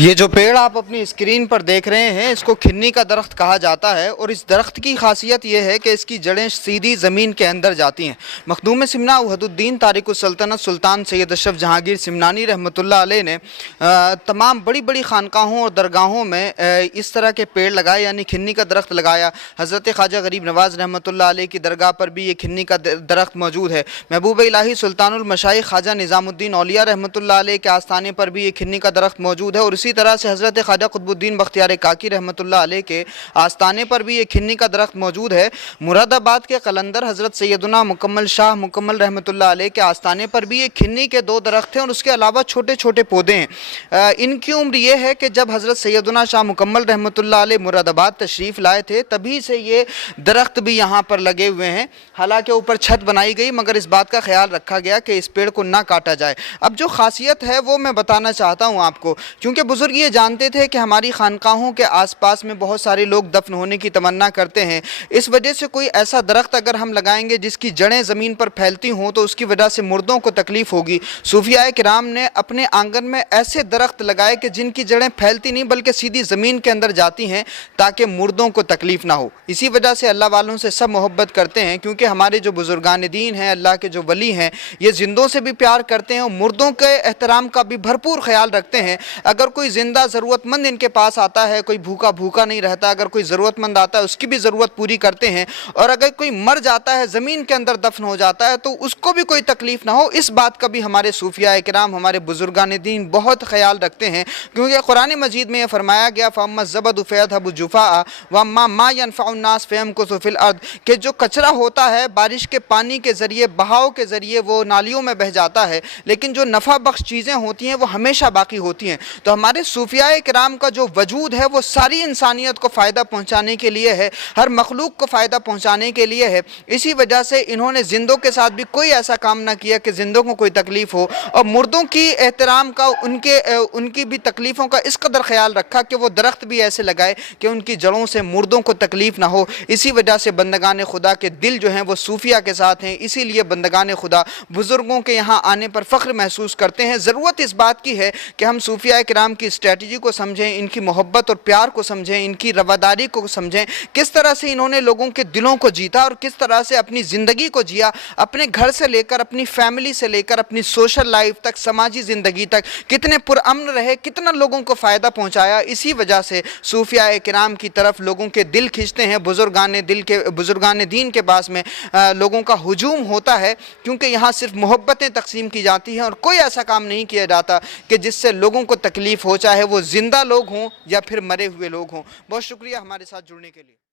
یہ جو پیڑ آپ اپنی اسکرین پر دیکھ رہے ہیں اس کو کھنی کا درخت کہا جاتا ہے، اور اس درخت کی خاصیت یہ ہے کہ اس کی جڑیں سیدھی زمین کے اندر جاتی ہیں۔ مخدوم سمنا وحد الدین تارک السلطنت سلطان سید اشرف جہانگیر سمنانی رحمۃ اللہ علیہ نے تمام بڑی بڑی خانقاہوں اور درگاہوں میں اس طرح کے پیڑ لگائے، یعنی کھنی کا درخت لگایا۔ حضرت خواجہ غریب نواز رحمۃ اللہ علیہ کی درگاہ پر بھی یہ کھنی کا درخت موجود ہے۔ محبوب الہی سلطان المشائخ خواجہ نظام الدین اولیاء رحمۃ اللہ علیہ کے آستانے پر بھی یہ کھنی کا درخت موجود ہے، اور اسی طرح سے حضرت خواجہ قطب الدین بختیار کاکی رحمۃ اللہ علیہ کے آستانے پر بھی یہ کھنی کا درخت موجود ہے۔ مراد آباد کے قلندر حضرت سیدنا مکمل شاہ مکمل رحمۃ اللہ علیہ کے آستانے پر بھی یہ کھنی کے 2 درخت ہیں، اور اس کے علاوہ چھوٹے چھوٹے پودے ہیں۔ ان کی عمر یہ ہے کہ جب حضرت سیدنا شاہ مکمل رحمۃ اللہ علیہ مراد آباد تشریف لائے تھے تبھی سے یہ درخت بھی یہاں پر لگے ہوئے ہیں۔ حالانکہ اوپر چھت بنائی گئی مگر اس بات کا خیال رکھا گیا کہ اس پیڑ کو نہ کاٹا جائے۔ اب جو خاصیت ہے وہ میں بتانا چاہتا ہوں آپ کو، کیونکہ بزرگ یہ جانتے تھے کہ ہماری خانقاہوں کے آس پاس میں بہت سارے لوگ دفن ہونے کی تمنا کرتے ہیں۔ اس وجہ سے کوئی ایسا درخت اگر ہم لگائیں گے جس کی جڑیں زمین پر پھیلتی ہوں تو اس کی وجہ سے مردوں کو تکلیف ہوگی۔ صوفیاء کرام نے اپنے آنگن میں ایسے درخت لگائے کہ جن کی جڑیں پھیلتی نہیں بلکہ سیدھی زمین کے اندر جاتی ہیں تاکہ مردوں کو تکلیف نہ ہو۔ اسی وجہ سے اللہ والوں سے سب محبت کرتے ہیں، کیونکہ ہمارے جو بزرگان دین ہیں، اللہ کے جو ولی ہیں، یہ زندوں سے بھی پیار کرتے ہیں اور مردوں کے احترام کا بھی بھرپور خیال رکھتے ہیں۔ اگر کوئی زندہ ضرورت مند ان کے پاس آتا ہے، کوئی بھوکا نہیں رہتا، اگر کوئی ضرورت مند آتا ہے اس کی بھی ضرورت پوری کرتے ہیں، اور اگر کوئی مر جاتا ہے زمین کے اندر دفن ہو جاتا ہے تو اس کو بھی کوئی تکلیف نہ ہو، اس بات کا بھی ہمارے صوفیاء کرام ہمارے بزرگان دین بہت خیال رکھتے ہیں۔ کیونکہ قرآن مجید میں یہ فرمایا گیا فَأَمَّا الزَّبَدُ فَيَذْهَبُ جُفَاءً وَأَمَّا مَا يَنفَعُ النَّاسَ فَيَمْكُثُ فِي الْأَرْضِ، کہ جو کچرا ہوتا ہے بارش کے پانی کے ذریعے بہاؤ کے ذریعے وہ نالیوں میں بہہ جاتا ہے، لیکن جو نفع بخش چیزیں ہوتی ہیں وہ ہمیشہ باقی ہوتی ہیں۔ تو ہمارے صوفیاء کرام کا جو وجود ہے وہ ساری انسانیت کو فائدہ پہنچانے کے لیے ہے، ہر مخلوق کو فائدہ پہنچانے کے لیے ہے۔ اسی وجہ سے انہوں نے زندوں کے ساتھ بھی کوئی ایسا کام نہ کیا کہ زندوں کو کوئی تکلیف ہو، اور مردوں کی احترام کا ان کی بھی تکلیفوں کا اس قدر خیال رکھا کہ وہ درخت بھی ایسے لگائے کہ ان کی جڑوں سے مردوں کو تکلیف نہ ہو۔ اسی وجہ سے بندگان خدا کے دل جو ہیں وہ صوفیاء کے ساتھ ہیں، اسی لیے بندگان خدا بزرگوں کے یہاں آنے پر فخر محسوس کرتے ہیں۔ ضرورت اس بات کی ہے کہ ہم صوفیاء کرام کی اسٹریٹجی کو سمجھیں، ان کی محبت اور پیار کو سمجھیں، ان کی رواداری کو سمجھیں، کس طرح سے انہوں نے لوگوں کے دلوں کو جیتا اور کس طرح سے اپنی زندگی کو جیا، اپنے گھر سے لے کر اپنی فیملی سے لے کر اپنی سوشل لائف تک، سماجی زندگی تک کتنے پرامن رہے، کتنا لوگوں کو فائدہ پہنچایا۔ اسی وجہ سے صوفیاء کرام کی طرف لوگوں کے دل کھنچتے ہیں، بزرگان دین کے پاس میں لوگوں کا ہجوم ہوتا ہے، کیونکہ یہاں صرف محبتیں تقسیم کی جاتی ہیں اور کوئی ایسا کام نہیں کیا جاتا کہ جس سے لوگوں کو تکلیف ہو، چاہے وہ زندہ لوگ ہوں یا پھر مرے ہوئے لوگ ہوں۔ بہت شکریہ ہمارے ساتھ جڑنے کے لیے۔